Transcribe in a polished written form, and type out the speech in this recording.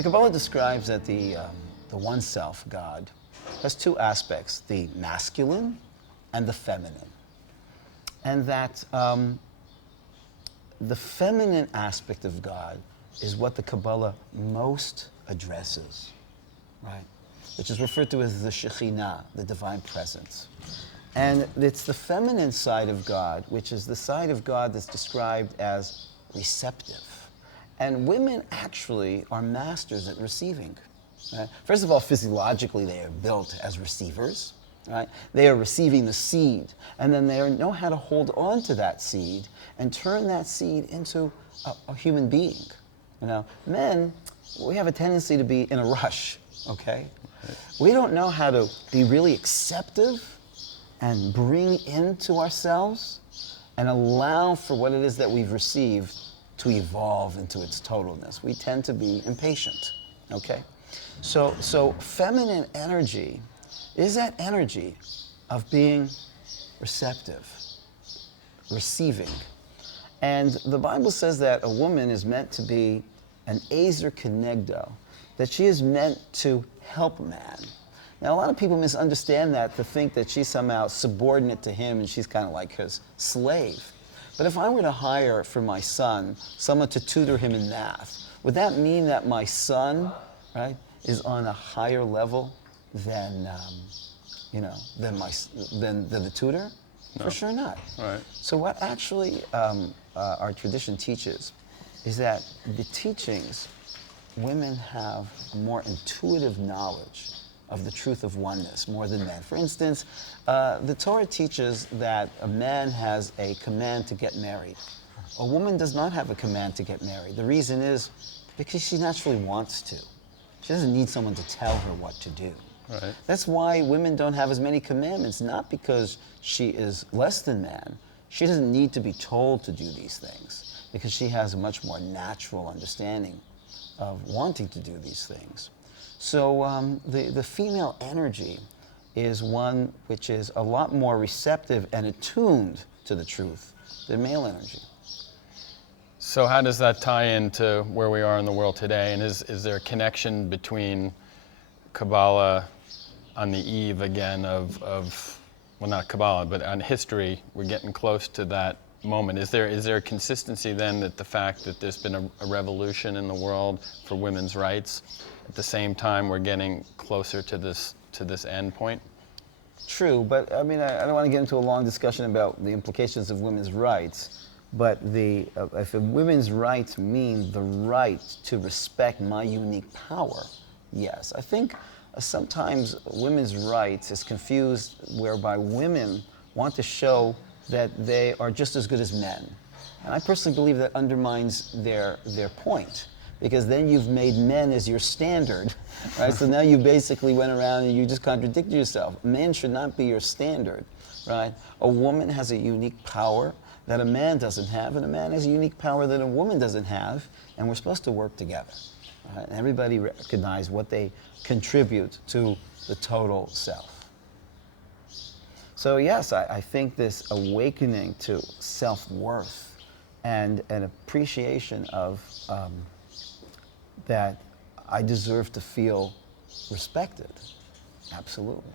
The Kabbalah describes that the one self, God, has two aspects, the masculine and the feminine. And that the feminine aspect of God is what the Kabbalah most addresses, right? Which is referred to as the Shekhinah, the divine presence. And it's the feminine side of God, which is the side of God that's described as receptive. And women actually are masters at receiving. Right? First of all, physiologically, they are built as receivers. Right? They are receiving the seed, and then they know how to hold on to that seed and turn that seed into a human being. You know, men, we have a tendency to be in a rush. Okay, we don't know how to be really acceptive and bring into ourselves and allow for what it is that we've received to evolve into its totalness. We tend to be impatient. Okay, so feminine energy is that energy of being receptive, receiving. And the Bible says that a woman is meant to be an Ezer Kenegdo, that she is meant to help man. Now, a lot of people misunderstand that to think that she's somehow subordinate to him and she's kind of like his slave. But if I were to hire for my son someone to tutor him in math, would that mean that my son, right, is on a higher level than than the tutor? No. For sure not. Right. So what actually our tradition teaches is that the teachings, women have a more intuitive knowledge of the truth of oneness more than men. For instance, the Torah teaches that a man has a command to get married. A woman does not have a command to get married. The reason is because she naturally wants to. She doesn't need someone to tell her what to do. Right. That's why women don't have as many commandments, not because she is less than man. She doesn't need to be told to do these things because she has a much more natural understanding of wanting to do these things. So the female energy is one which is a lot more receptive and attuned to the truth than male energy. So how does that tie into where we are in the world today? And is there a connection between Kabbalah on the eve again of well, not Kabbalah, but on history? We're getting close to that moment. Is there a consistency then that the fact that there's been a revolution in the world for women's rights, at the same time we're getting closer to this end point? True, but I mean, I don't want to get into a long discussion about the implications of women's rights, but if a women's rights mean the right to respect my unique power, yes. I think sometimes women's rights is confused whereby women want to show that they are just as good as men. And I personally believe that undermines their point, because then you've made men as your standard, right? So now you basically went around and you just contradicted yourself. Men should not be your standard, right? A woman has a unique power that a man doesn't have, and a man has a unique power that a woman doesn't have, and we're supposed to work together. Right? And everybody recognize what they contribute to the total self. So yes, I think this awakening to self-worth and an appreciation of that I deserve to feel respected, absolutely.